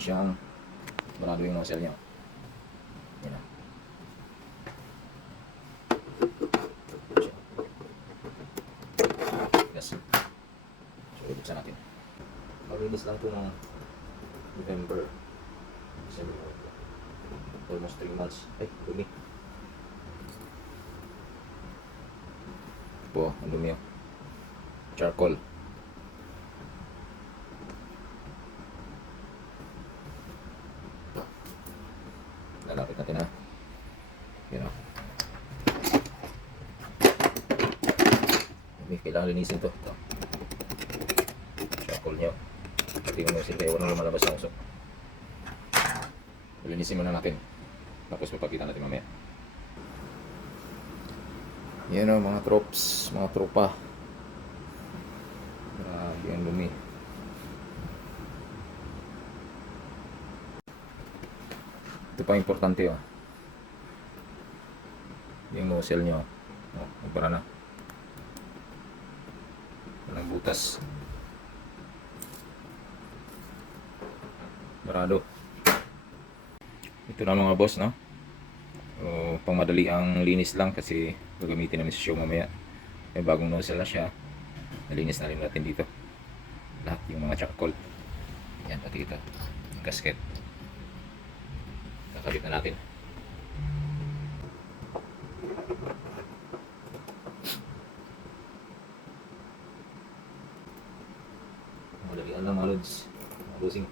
siyang barado yung nozzle niya. Yan na. Yes. So, ibuksan natin. Malinis lang ito ng November. December. Almost 3 months. Ay, dumi. Po, ang dumi yun. Charcoal. Lalapit natin ha. Yan o. Kailangan linisin to. Ito. Charcoal nyo. Pati yung nozzle kaya walang lumalabas na usok. Linisin muna natin. Tapos mapakita natin mamaya. Yan o mga trops, mga tropa. Grabe ang dumi. Ito pa importante o. Yung nozzle nyo. O, nagbara na. Walang butas. Barado. Ito na mga boss, no? Pangmadali ang linis lang kasi gagamitin namin sa show mamaya. May bagong nozzle na siya. Nalinis na rin natin dito. Lahat yung mga charcoal. Yan, pati ito. Yung gasket. Kakabit na natin. Madalian lang mga lods. Mga bossing.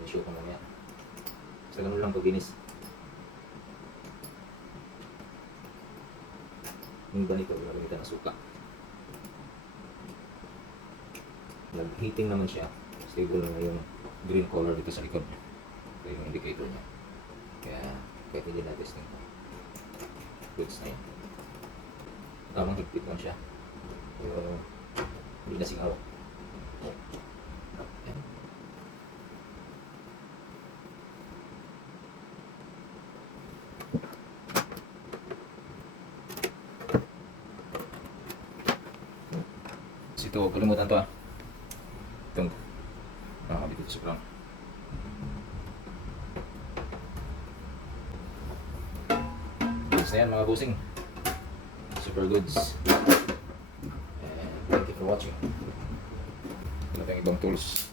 May show ko mamaya. Basta ganun lang paglinis. Yung ganito, gagamitan ng suka. Nag-heating naman siya. Stable na yung green color dito sa likod. Ito yung indicator niya. Kaya, kahit hindi na-testing ko. Goods na yun. Tamang higpit lang siya. Pero, hindi na singaw. Yan. Ito, kalimutan to ah. Itong nakakabit ito sa ground. Goods na yan mga bossing. Super goods. And thank you for watching. Ito na yung ibang tools.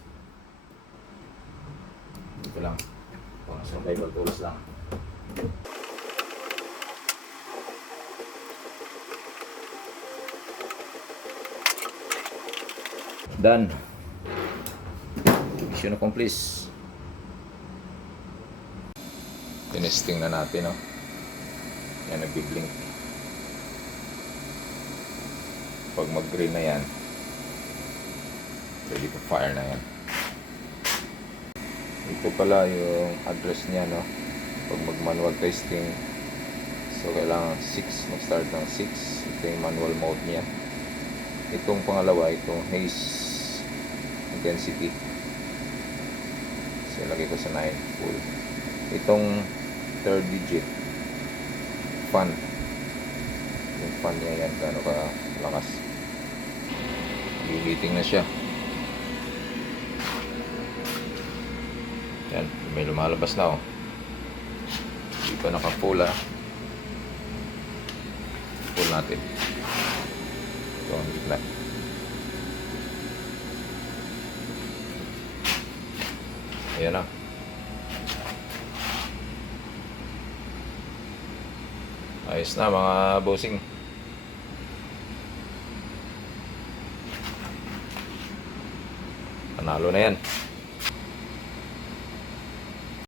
Ito lang. Pang survival tools lang. Done. Mission accomplished. Tinesting na natin, no? Yan, nagbiblink. Pag mag-green na yan, ready to fire na yan. Ito pala yung address niya, no? Pag mag-manual testing, so kailangan 6, mag-start ng 6. Ito yung manual mode niya. Itong pangalawa, itong haze intensity. So, lagay ko sa 9 full. Itong third digit, fan. Yung fan niya yan, gaano ka lakas. Heating na siya. Yan, may lumalabas na oh. Hindi pa naka-full ah. Full natin. Ito ang gitna. Ayan na. Ayos na mga bossing. Panalo na yan.